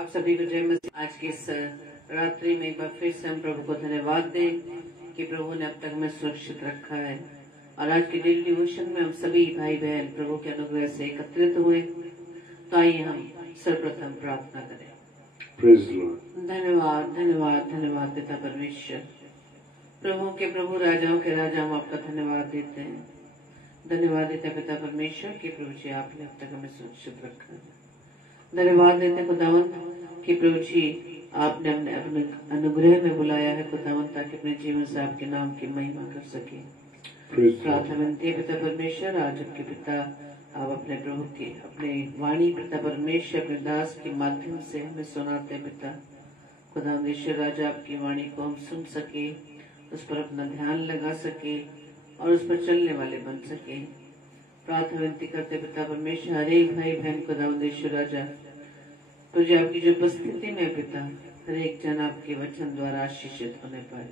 आप सभी को जय मसीह। आज की इस रात्रि में एक बार फिर से हम प्रभु को धन्यवाद दें कि प्रभु ने अब तक हमें सुरक्षित रखा है। और आज की डेली डिवोशन में हम सभी भाई बहन प्रभु के अनुग्रह से एकत्रित हुए। तो आइए हम सर्वप्रथम प्रार्थना करें। धन्यवाद धन्यवाद धन्यवाद पिता परमेश्वर, प्रभु के प्रभु राजाओं के राजा, हम आपका धन्यवाद देते हैं। धन्यवाद देते हैं पिता परमेश्वर कि प्रभु जी आपने अब तक हमें सुरक्षित रखा है। धन्यवाद देते हैं खुदावंत कि प्रभु जी आपने अपने अनुग्रह में बुलाया है खुदावंत, ताकि अपने जीवन से आपके नाम की महिमा कर सके। प्रार्थना विनती है पिता परमेश्वर, आज आपके पिता आप अपने प्रभु की अपने वाणी पिता परमेश्वर अपने दास के माध्यम से हमें सुनाते हैं। पिता खुदावंत राजा आपकी वाणी को हम सुन सके, उस पर अपना ध्यान लगा सके और उस पर चलने वाले बन सके। प्रार्थना विनती करते पिता परमेश्वर, हर एक भाई बहन खुदावंत राजा तुझे आपकी जो उपस्थिति में पिता हर एक जन आपके वचन द्वारा आशीषित होने पाए।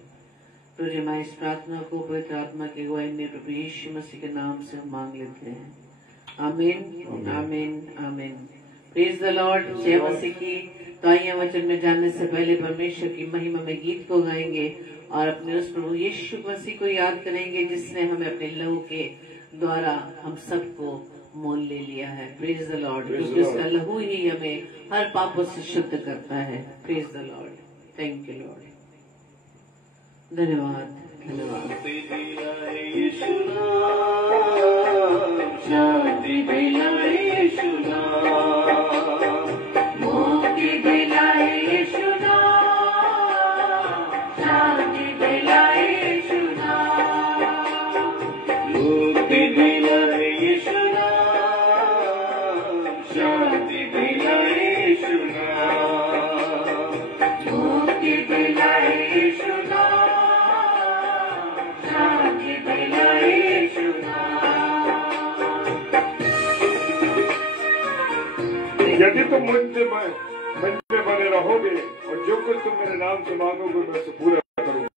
तुझे मैं इस प्रार्थना को पवित्र आत्मा की अगुवाई में प्रभु यीशु मसीह के नाम से हम मांग लेते हैं। आमीन आमीन आमीन। Praise the Lord. जय मसीह की। तो आइए वचन में जानने से पहले परमेश्वर की महिमा में गीत को गाएंगे और अपने उस प्रभु यीशु मसीह को याद करेंगे जिसने हमें अपने लहू के द्वारा हम सबको मोल ले लिया है। Praise the Lord. क्योंकि उसका लहू ही हमें हर पापों से शुद्ध करता है। Praise the Lord. Thank you Lord. धन्यवाद धन्यवाद। शांति दिलाए यीशु नाम, मुक्ति दिलाए यीशु नाम, शांति दिलाए यीशु नाम, मुक्ति दिलाए यीशु नाम, शांति दिलाए यीशु नाम, मुक्ति दिलाए यीशु नाम, शांति दिलाए यीशु नाम। यदि तुम मुझसे बने रहोगे और जो कुछ तुम मेरे नाम से मांगोगे मैं उसे पूरा करूंगा।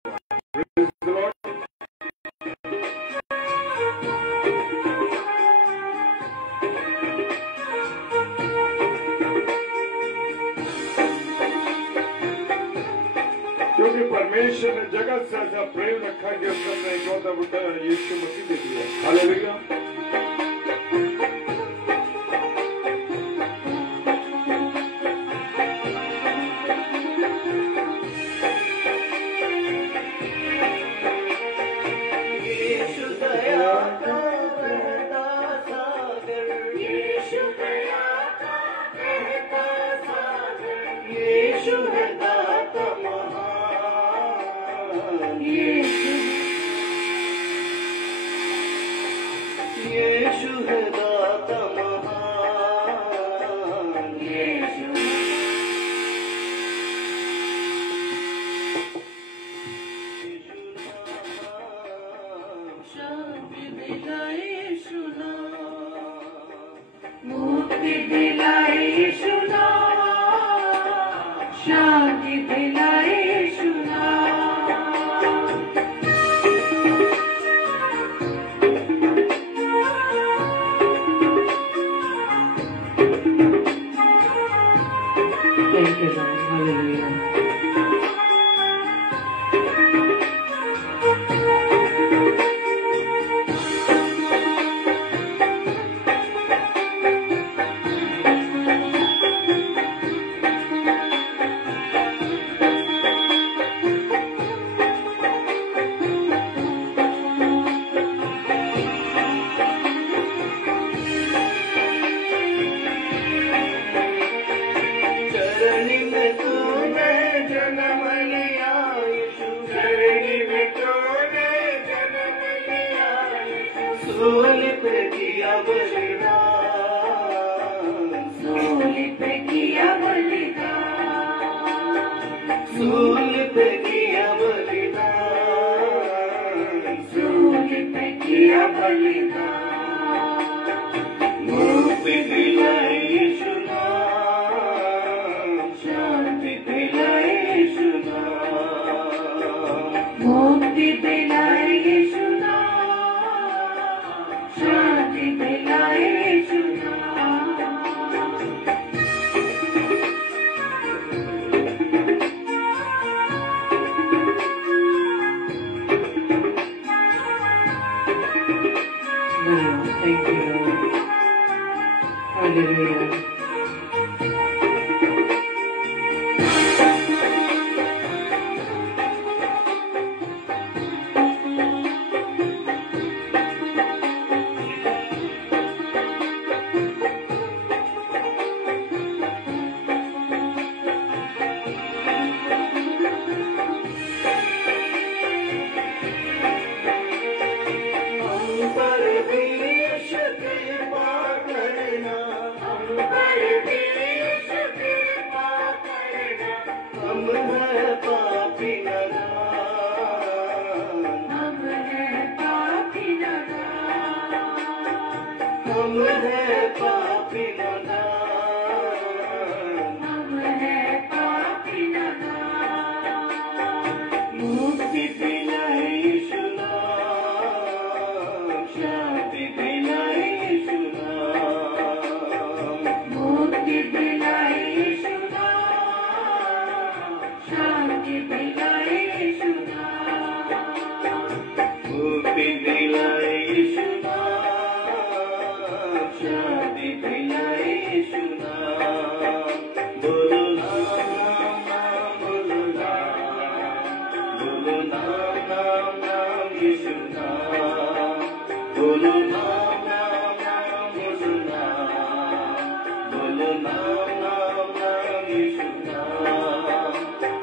क्योंकि परमेश्वर ने जगत से ऐसा प्रेम रखा कि उसने अपना इकलौता पुत्र यीशु मसीह दे दिया। हालेलुया।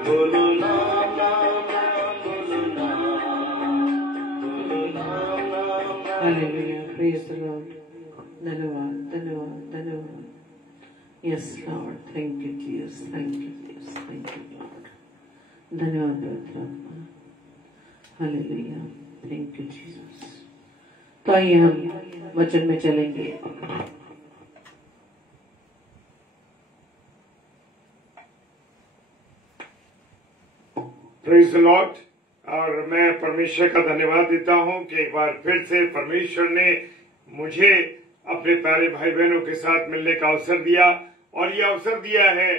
बोलो नाम नाम नाम, बोलो नाम, बोलो नाम नाम नाम। Hallelujah, praise the Lord. धन्यवाद, धन्यवाद, धन्यवाद। Yes Lord, thank you Jesus, thank you Jesus, thank you Lord. धन्यवाद पवित्र आत्मा। Hallelujah, thank you Jesus. तो आइए हम वचन में चलेंगे। Praise the Lord. और मैं परमेश्वर का धन्यवाद देता हूं कि एक बार फिर से परमेश्वर ने मुझे अपने प्यारे भाई बहनों के साथ मिलने का अवसर दिया, और ये अवसर दिया है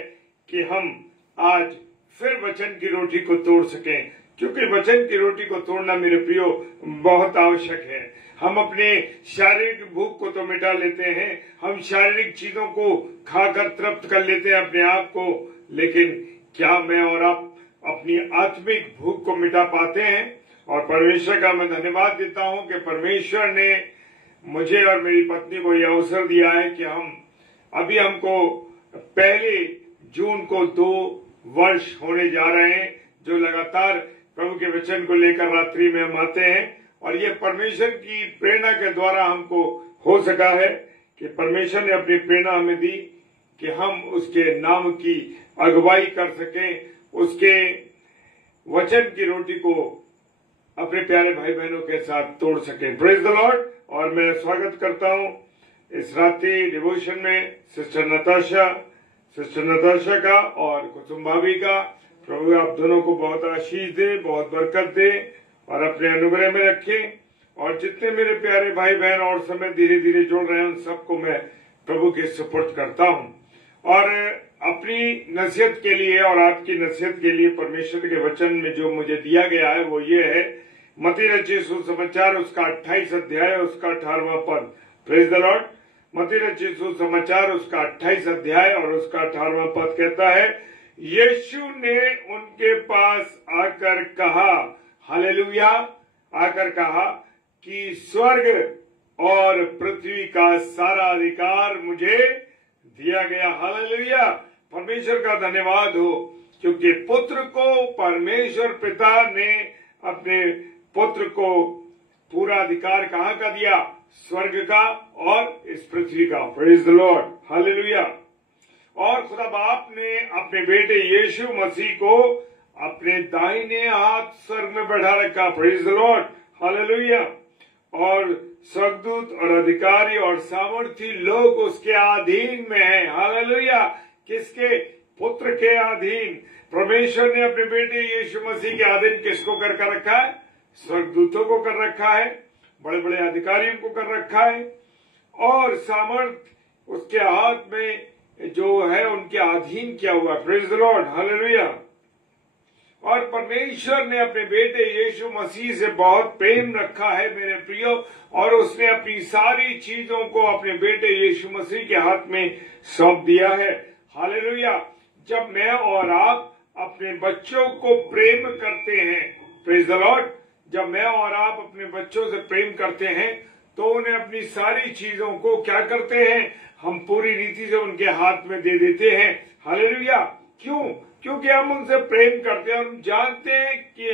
कि हम आज फिर वचन की रोटी को तोड़ सकें, क्योंकि वचन की रोटी को तोड़ना मेरे प्रियो बहुत आवश्यक है। हम अपने शारीरिक भूख को तो मिटा लेते हैं, हम शारीरिक चीजों को खाकर तृप्त कर लेते हैं अपने आप को, लेकिन क्या मैं और आप अपनी आत्मिक भूख को मिटा पाते हैं? और परमेश्वर का मैं धन्यवाद देता हूं कि परमेश्वर ने मुझे और मेरी पत्नी को यह अवसर दिया है कि हमको 1 जून को 2 वर्ष होने जा रहे हैं, जो लगातार प्रभु के वचन को लेकर रात्रि में हम आते हैं। और ये परमेश्वर की प्रेरणा के द्वारा हमको हो सका है कि परमेश्वर ने अपनी प्रेरणा हमें दी कि हम उसके नाम की अगुवाई कर सकें, उसके वचन की रोटी को अपने प्यारे भाई बहनों के साथ तोड़ सकें। Praise the Lord. और मैं स्वागत करता हूं इस रात्रि डिवोशन में सिस्टर नताशा का और कुसुम भाभी का। प्रभु आप दोनों को बहुत आशीष दे, बहुत बरकत दे और अपने अनुग्रह में रखे। और जितने मेरे प्यारे भाई बहन और समय धीरे धीरे जुड़ रहे हैं, उन सबको मैं प्रभु के सुपुर्द करता हूं। और अपनी नसीहत के लिए और आपकी नसीहत के लिए परमेश्वर के वचन में जो मुझे दिया गया है वो ये है, मत्ती रचित सुसमाचार उसका 28 अध्याय उसका 18वां पद। Praise the Lord. मत्ती रचित सुसमाचार उसका 28 अध्याय और उसका 18वां पद कहता है, यीशु ने उनके पास आकर कहा, हालेलुया, आकर कहा कि स्वर्ग और पृथ्वी का सारा अधिकार मुझे दिया गया। हालेलुया, परमेश्वर का धन्यवाद हो, क्योंकि पुत्र को परमेश्वर पिता ने अपने पुत्र को पूरा अधिकार कहाँ का दिया? स्वर्ग का और इस पृथ्वी का। Praise the Lord, hallelujah. और खुदा बाप ने अपने बेटे यीशु मसीह को अपने दाहिने हाथ स्वर्ग में बैठा रखा। Praise the Lord, hallelujah. और स्वर्गदूत और अधिकारी और सामर्थी लोग उसके अधीन में हैं। हालेलुया। किसके? पुत्र के अधीन। परमेश्वर ने अपने बेटे यीशु मसीह के अधीन किसको कर रखा है? स्वर्गदूतों को कर रखा है, बड़े बड़े अधिकारियों को कर रखा है, और सामर्थ उसके हाथ में जो है उनके अधीन किया हुआ। Praise the Lord, hallelujah. और परमेश्वर ने अपने बेटे यीशु मसीह से बहुत प्रेम रखा है मेरे प्रियो, और उसने अपनी सारी चीजों को अपने बेटे यीशु मसीह के हाथ में सौंप दिया है। हालेलुया। जब मैं और आप अपने बच्चों को प्रेम करते हैं, प्रेज द लॉर्ड, जब मैं और आप अपने बच्चों से प्रेम करते हैं तो उन्हें अपनी सारी चीजों को क्या करते हैं? हम पूरी रीति से उनके हाथ में दे देते हैं। हालेलुया। क्यों? क्योंकि हम उनसे प्रेम करते हैं और हम जानते हैं कि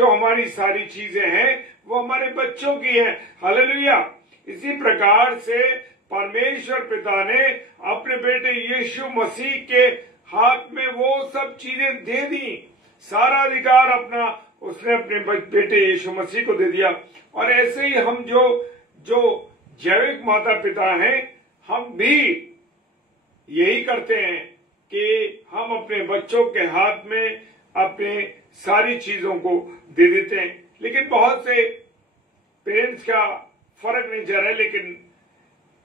हमारी सारी चीजें हैं वो हमारे बच्चों की हैं। हालेलुया। इसी प्रकार से परमेश्वर पिता ने अपने बेटे यीशु मसीह के हाथ में वो सब चीजें दे दी, सारा अधिकार अपना उसने अपने बेटे यीशु मसीह को दे दिया। और ऐसे ही हम जो जैविक माता पिता हैं, हम भी यही करते हैं कि हम अपने बच्चों के हाथ में अपने सारी चीजों को दे देते हैं। लेकिन बहुत से पेरेंट्स का फर्क नहीं जा रहा है, लेकिन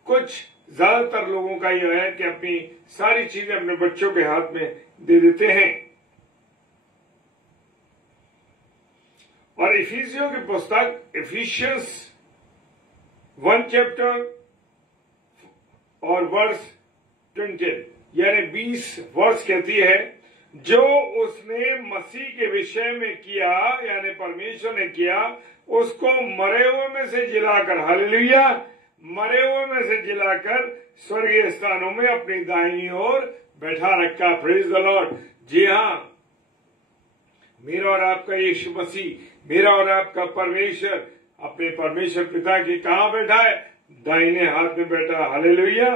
कुछ ज्यादातर लोगों का यह है कि अपनी सारी चीजें अपने बच्चों के हाथ में दे देते हैं। और इफिसियों की पुस्तक इफिशियंस 1 चैप्टर और वर्स 20 यानी 20 वर्ष कहती है, जो उसने मसीह के विषय में किया, यानी परमेश्वर ने किया, उसको मरे हुए में से जिलाकर, हालेलुया, मरे हुए में से जिलाकर स्वर्गीय स्थानों में अपनी दाहिनी ओर बैठा रखा। Praise the Lord. जी हाँ, मेरा और आपका यीशु मसीह, मेरा और आपका परमेश्वर अपने परमेश्वर पिता के कहां बैठा है? दाहिने हाथ में बैठा। हालेलुया।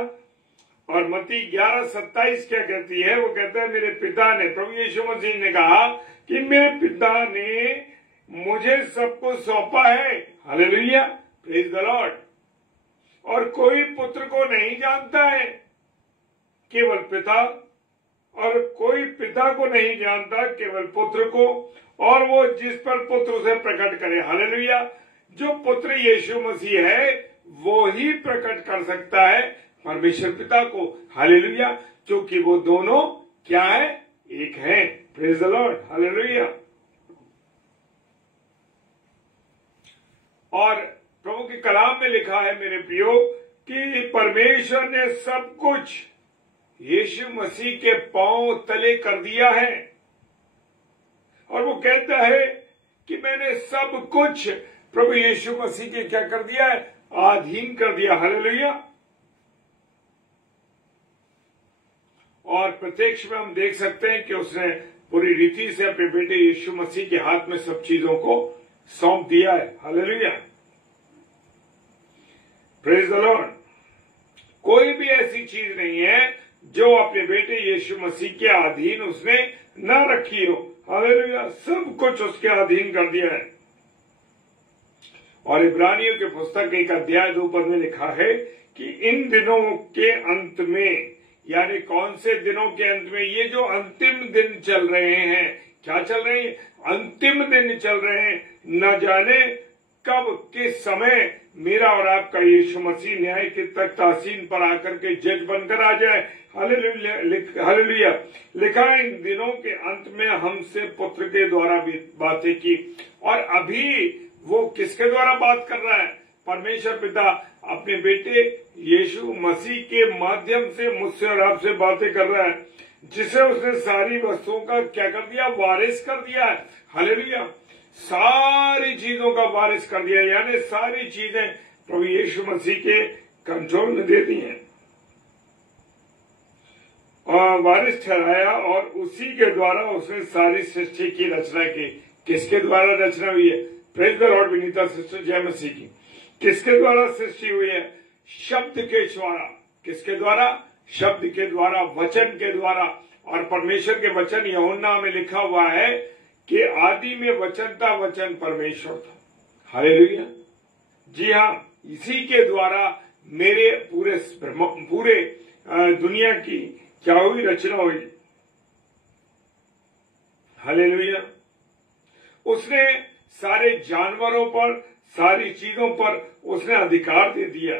और मत्ती 11:27 क्या कहती है? वो कहता है मेरे पिता ने, प्रभु यीशु मसीह ने कहा कि मेरे पिता ने मुझे सब कुछ सौंपा है। Hallelujah, praise the Lord. और कोई पुत्र को नहीं जानता है, केवल पिता, और कोई पिता को नहीं जानता, केवल पुत्र को, और वो जिस पर पुत्र उसे प्रकट करे। हालेलुया। जो पुत्र यीशु मसीह है वो ही प्रकट कर सकता है परमेश्वर पिता को। हालेलुया, क्योंकि वो दोनों क्या है? एक है। Praise the Lord. हालेलुया। और प्रभु के कलाम में लिखा है मेरे प्रियो कि परमेश्वर ने सब कुछ यीशु मसीह के पांव तले कर दिया है। और वो कहता है कि मैंने सब कुछ प्रभु यीशु मसीह के क्या कर दिया है? अधीन कर दिया। हालेलुया। और प्रत्यक्ष में हम देख सकते हैं कि उसने पूरी रीति से अपने बेटे यीशु मसीह के हाथ में सब चीजों को सौंप दिया है। Hallelujah, praise the Lord. कोई भी ऐसी चीज नहीं है जो अपने बेटे यीशु मसीह के अधीन उसने न रखी हो। हालेलुया, सब कुछ उसके अधीन कर दिया है। और इब्रानियों के पुस्तक 1 अध्याय 2 पद में लिखा है कि इन दिनों के अंत में, यानी कौन से दिनों के अंत में? ये जो अंतिम दिन चल रहे हैं। क्या चल रहे हैं? अंतिम दिन चल रहे हैं। न जाने कब किस समय मेरा और आपका यीशु मसीह न्याय के तख्त आसीन पर आकर के जज बनकर आ जाए। हालेलुया। लिखा है इन दिनों के अंत में हमसे पुत्र के द्वारा भी बातें की। और अभी वो किसके द्वारा बात कर रहा है? परमेश्वर पिता अपने बेटे यीशु मसीह के माध्यम से मुझसे और आपसे बातें कर रहा है, जिसे उसने सारी वस्तुओं का क्या कर दिया? वारिस कर दिया है। हालेलुया, सारी चीजों का वारिस कर दिया, यानी सारी चीजें प्रभु यीशु मसीह के कंट्रोल में दे दी हैं और वारिस ठहराया। और उसी के द्वारा उसने सारी सृष्टि की रचना की। किसके द्वारा रचना हुई है? Praise the Lord Vinita sister जय मसीह की। किसके द्वारा सृष्टि हुई है? शब्द के द्वारा। किसके द्वारा? शब्द के द्वारा, वचन के द्वारा। और परमेश्वर के वचन यूहन्ना में लिखा हुआ है कि आदि में वचन था, वचन परमेश्वर था। हालेलुया, जी हाँ, इसी के द्वारा मेरे पूरे दुनिया की क्या हुई? रचना हुई। हालेलुया। उसने सारे जानवरों पर, सारी चीजों पर उसने अधिकार दे दिया।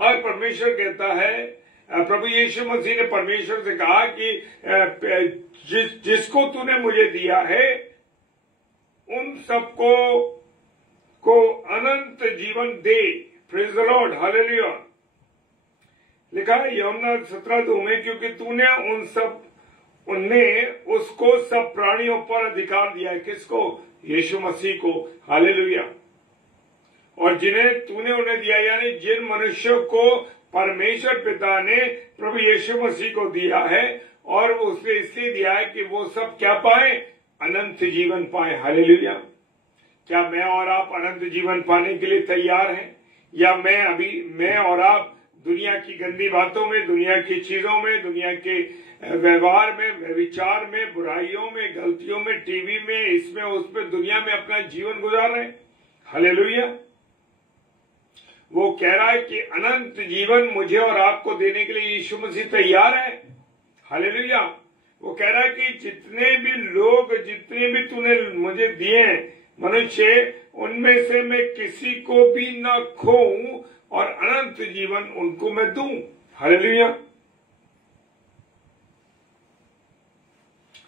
और परमेश्वर कहता है, प्रभु यीशु मसीह ने परमेश्वर से कहा कि जिसको तूने मुझे दिया है उन सबको अनंत जीवन दे। Praise the Lord. हालेलुया। लिखा है यूहन्ना 17:2 में, क्योंकि तूने उनने उसको सब प्राणियों पर अधिकार दिया है। किसको? यीशु मसीह को। हालेलुया। और जिन्हें तूने उन्हें दिया, यानी जिन मनुष्यों को परमेश्वर पिता ने प्रभु यीशु मसीह को दिया है, और उसने इसलिए दिया है कि वो सब क्या पाए? अनंत जीवन पाए। हालेलुया। क्या मैं और आप अनंत जीवन पाने के लिए तैयार हैं? या मैं और आप दुनिया की गंदी बातों में, दुनिया की चीजों में, दुनिया के व्यवहार में, विचार में, बुराइयों में, गलतियों में, टीवी में, इसमें उसमें, दुनिया में अपना जीवन गुजार रहे हैं? हालेलुया। वो कह रहा है कि अनंत जीवन मुझे और आपको देने के लिए यीशु मसीह तैयार है। हालेलुया। वो कह रहा है कि जितने भी लोग, जितने भी तूने मुझे दिए हैं मनुष्य, उनमें से मैं किसी को भी न खोऊं और अनंत जीवन उनको मैं दूं। हालेलुया।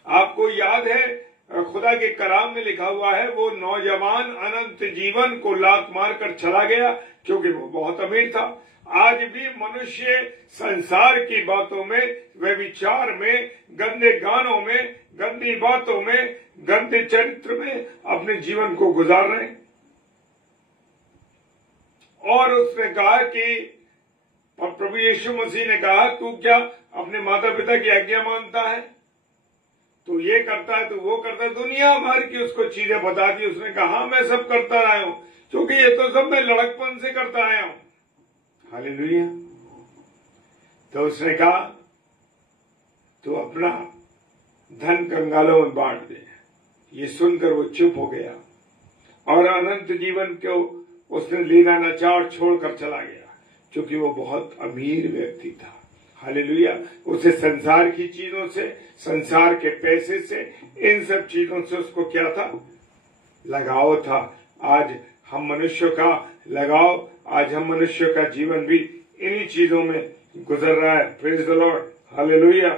आपको याद है खुदा के कलाम में लिखा हुआ है, वो नौजवान अनंत जीवन को लात मारकर चला गया क्योंकि वो बहुत अमीर था। आज भी मनुष्य संसार की बातों में, व्यभिचार में, गंदे गानों में, गंदी बातों में, गंदे चरित्र में अपने जीवन को गुजार रहे हैं। और उसने कहा कि और प्रभु यीशु मसीह ने कहा, तू क्या अपने माता पिता की आज्ञा मानता है? तू ये करता है, तू वो करता है। दुनिया भर की उसको चीजें बता दी। उसने कहा, मैं सब करता आया हूं, क्योंकि ये तो सब मैं लड़कपन से करता आया हूं। हालेलुया। तो उसने कहा, तू अपना धन कंगालों में बांट दे। ये सुनकर वो चुप हो गया और अनंत जीवन को उसने लेना न चाह और छोड़कर चला गया, क्योंकि वो बहुत अमीर व्यक्ति था। हालेलुया। उसे संसार की चीजों से, संसार के पैसे से, इन सब चीजों से उसको क्या था? लगाव था। आज हम मनुष्यों का लगाव, आज हम मनुष्यों का जीवन भी इन्हीं चीजों में गुजर रहा है। Praise the Lord. हालेलुया।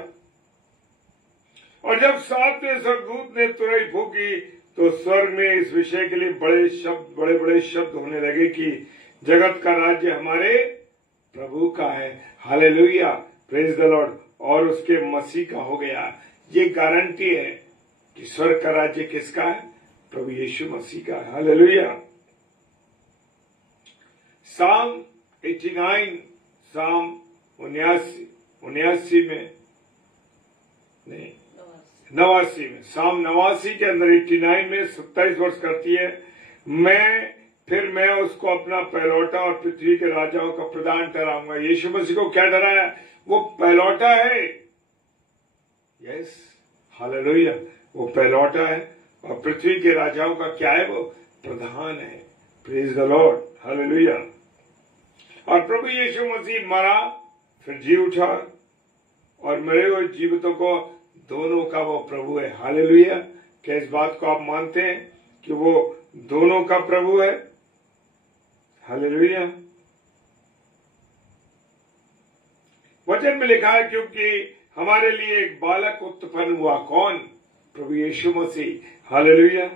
और जब सातवें स्वर्गदूत ने तुरही फूकी तो स्वर्ग में इस विषय के लिए बड़े बड़े शब्द होने लगे कि जगत का राज्य हमारे प्रभु का है। हालेलुया। Praise the Lord. और उसके मसीह का हो गया। ये गारंटी है कि स्वर्ग का राज्य किसका है? प्रभु यीशु मसीह का है। हालेलुया। साम 89, साम 89 में नहीं 89 में, साम 89 के अंदर 89 में 27 वर्ष करती है, फिर मैं उसको अपना पहलौठा और पृथ्वी के राजाओं का प्रधान ठहराऊंगा। यीशु मसीह को क्या डराया? वो पहलौठा है। Yes, hallelujah. वो पहलौठा है और पृथ्वी के राजाओं का क्या है? वो प्रधान है। Praise the Lord. हालेलुया। और प्रभु यीशु मसीह मरा, फिर जी उठा, और मरे हुए जीवितों को दोनों का वो प्रभु है। हालेलुया। क्या इस बात को आप मानते हैं कि वो दोनों का प्रभु है? हालेलुया। वचन में लिखा है, क्योंकि हमारे लिए एक बालक उत्पन्न हुआ। कौन? प्रभु यीशु मसीह। हालेलुया।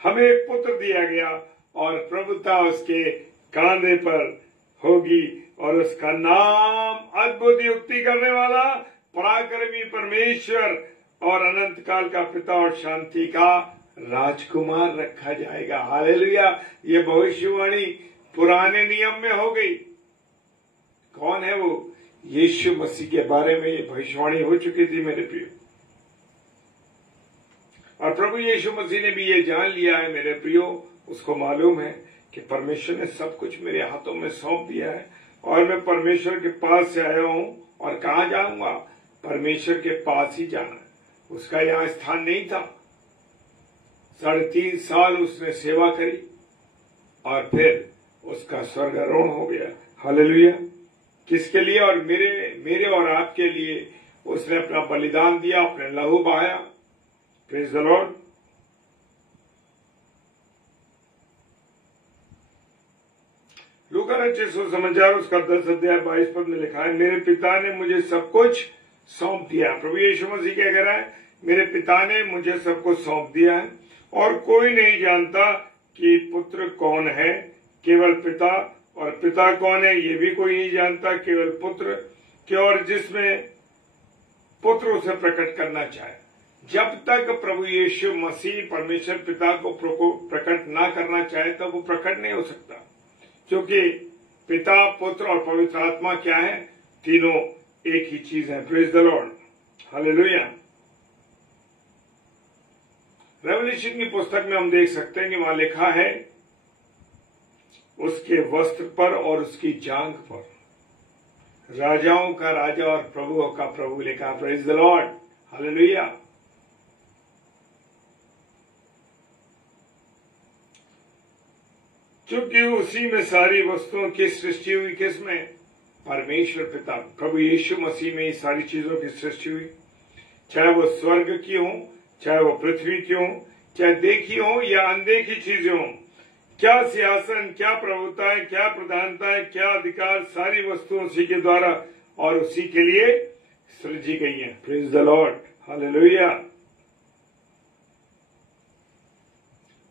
हमें एक पुत्र दिया गया और प्रभुता उसके कांधे पर होगी, और उसका नाम अद्भुत युक्ति करने वाला, पराक्रमी परमेश्वर और अनंत काल का पिता और शांति का राजकुमार रखा जाएगा। हालेलुया। ये भविष्यवाणी पुराने नियम में हो गई। कौन है वो? यीशु मसीह के बारे में ये भविष्यवाणी हो चुकी थी मेरे प्रियो। और प्रभु यीशु मसीह ने भी ये जान लिया है मेरे प्रियो। उसको मालूम है कि परमेश्वर ने सब कुछ मेरे हाथों में सौंप दिया है, और मैं परमेश्वर के पास से आया हूं। और कहां जाऊंगा? परमेश्वर के पास ही जाना है। उसका यहां स्थान नहीं था। 3.5 साल उसने सेवा करी और फिर उसका स्वर्गारोहण हो गया। हालेलुया। किसके लिए? और मेरे और आपके लिए उसने अपना बलिदान दिया, अपने लहू बहाया। Praise the Lord. लूका रचित सुसमाचार उसका 10 अध्याय 22 पद में लिखा है, मेरे पिता ने मुझे सब कुछ सौंप दिया। प्रभु यीशु मसीह क्या कह रहा है? मेरे पिता ने मुझे सब कुछ सौंप दिया है, और कोई नहीं जानता कि पुत्र कौन है, केवल पिता। और पिता कौन है ये भी कोई नहीं जानता, केवल पुत्र के, और जिसमें पुत्र उसे प्रकट करना चाहे। जब तक प्रभु यीशु मसीह परमेश्वर पिता को प्रकट ना करना चाहे तब वो प्रकट नहीं हो सकता, क्योंकि पिता, पुत्र और पवित्र आत्मा क्या है? तीनों एक ही चीज है। Praise the Lord. Hallelujah. Revolution की पुस्तक में हम देख सकते हैं कि वहां लिखा है, उसके वस्त्र पर और उसकी जांघ पर राजाओं का राजा और प्रभुओं का प्रभु लिखा। Praise the Lord. हालेलुया। क्योंकि उसी में सारी वस्तुओं की सृष्टि हुई। किसमें? परमेश्वर पिता, प्रभु यीशु मसीह में ही सारी चीजों की सृष्टि हुई। चाहे वो स्वर्ग की हो, चाहे वो पृथ्वी की हो, चाहे देखी हो या अनदेखी चीजें हो, क्या सिंहासन, क्या प्रभुताएं, क्या प्रधानताएं, क्या अधिकार, सारी वस्तुएं उसी के द्वारा और उसी के लिए सृजी गई हैं। Praise the Lord. हालेलुया।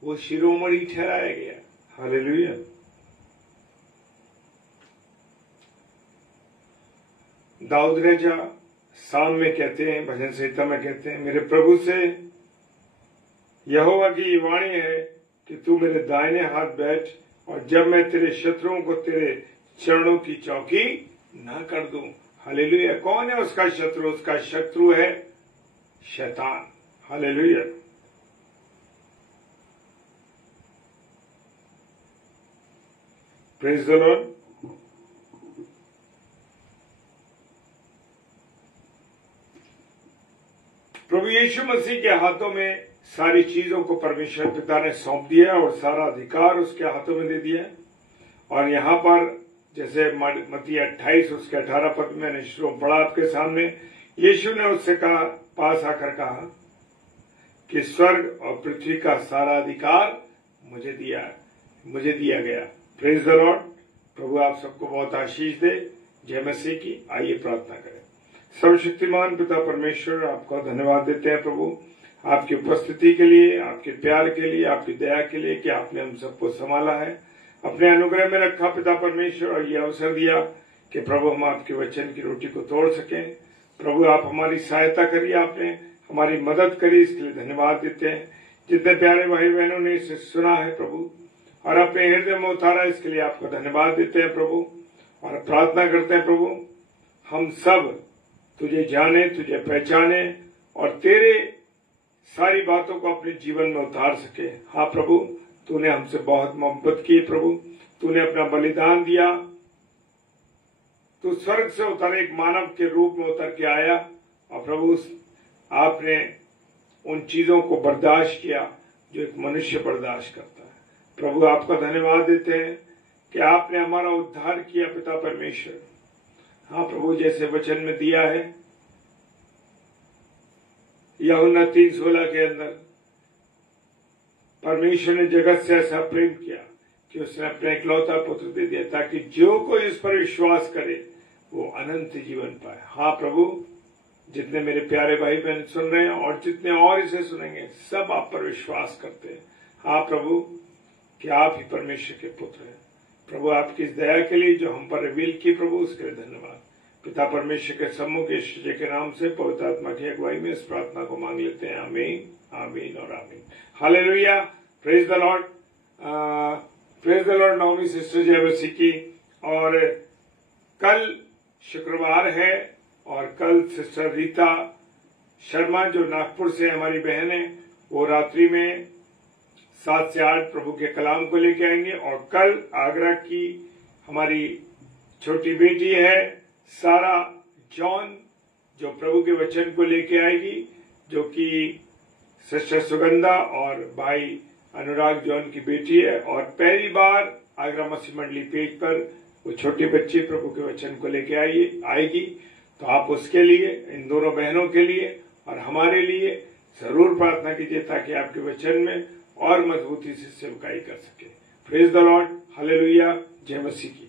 वो शिरोमणि ठहराया गया। हालेलुया। दाऊद राजा साम में कहते हैं, भजन संहिता में कहते हैं, मेरे प्रभु से यहोवा की ये वाणी है कि तू मेरे दाहिने हाथ बैठ, और जब मैं तेरे शत्रुओं को तेरे चरणों की चौकी ना कर दूं। हालेलुया। कौन है उसका शत्रु? उसका शत्रु है शैतान। हालेलुया। Praise the Lord. प्रभु यीशु मसीह के हाथों में सारी चीजों को परमेश्वर पिता ने सौंप दिया और सारा अधिकार उसके हाथों में दे दिया। और यहाँ पर जैसे मत्ती 28 उसके 18 पद में मैंने शुरू पढ़ा आपके सामने, यीशु ने उससे कहा, पास आकर कहा कि स्वर्ग और पृथ्वी का सारा अधिकार मुझे दिया गया। Praise the Lord. प्रभु आप सबको बहुत आशीष दे। जय मसीह की। आइए प्रार्थना करें। सर्वशक्तिमान पिता परमेश्वर, आपका धन्यवाद देते हैं प्रभु, आपकी उपस्थिति के लिए, आपके प्यार के लिए, आपकी दया के लिए कि आपने हम सबको संभाला है, अपने अनुग्रह में रखा पिता परमेश्वर, और ये अवसर दिया कि प्रभु हम आपके वचन की रोटी को तोड़ सकें। प्रभु आप हमारी सहायता करिए, आपने हमारी मदद करी, इसके लिए धन्यवाद देते हैं। जितने प्यारे भाई बहनों ने इसे सुना है प्रभु और अपने हृदय में उतारा, इसके लिए आपको धन्यवाद देते हैं प्रभु। और प्रार्थना करते हैं प्रभु हम सब तुझे जाने, तुझे पहचाने और तेरे सारी बातों को अपने जीवन में उतार सके। हाँ प्रभु, तूने हमसे बहुत मोहब्बत की प्रभु, तूने अपना बलिदान दिया, तू स्वर्ग से उतर एक मानव के रूप में उतर के आया और प्रभु आपने उन चीजों को बर्दाश्त किया जो एक मनुष्य बर्दाश्त करता है। प्रभु आपका धन्यवाद देते हैं कि आपने हमारा उद्धार किया पिता परमेश्वर। हाँ प्रभु, जैसे वचन में दिया है यूहन्ना 3:16 के अंदर, परमेश्वर ने जगत से ऐसा प्रेम किया कि उसने अपना इकलौता पुत्र दे दिया ताकि जो कोई इस पर विश्वास करे वो अनंत जीवन पाए। हाँ प्रभु, जितने मेरे प्यारे भाई बहन सुन रहे हैं और जितने और इसे सुनेंगे, सब आप पर विश्वास करते हैं। हाँ प्रभु, कि आप ही परमेश्वर के पुत्र हैं। प्रभु आपकी इस दया के लिए जो हम पर रिवील की प्रभु, उसके लिए धन्यवाद। पिता परमेश्वर के सम्मुख यीशु जी के नाम से पवित्र आत्मा की अगुवाई में इस प्रार्थना को मांग लेते हैं। आमीन, आमीन और आमीन। Hallelujah. Praise the Lord. Praise the Lord. Navami sister जय मसीह की। और कल शुक्रवार है और कल सिस्टर रीता शर्मा जो नागपुर से हमारी बहन है, वो रात्रि में 7 से 8 प्रभु के कलाम को लेके आएंगे। और कल आगरा की हमारी छोटी बेटी है सारा जॉन, जो प्रभु के वचन को लेके आएगी, जो कि सिस्टर सुगंधा और भाई अनुराग जॉन की बेटी है। और पहली बार आगरा मसीह मंडली पेज पर वो छोटी बच्ची प्रभु के वचन को लेके आएगी। तो आप उसके लिए, इन दोनों बहनों के लिए और हमारे लिए जरूर प्रार्थना कीजिए ताकि आपके वचन में और मजबूती से सेवकाई कर सके। Praise the Lord. हालेलुया। जय मसीह की।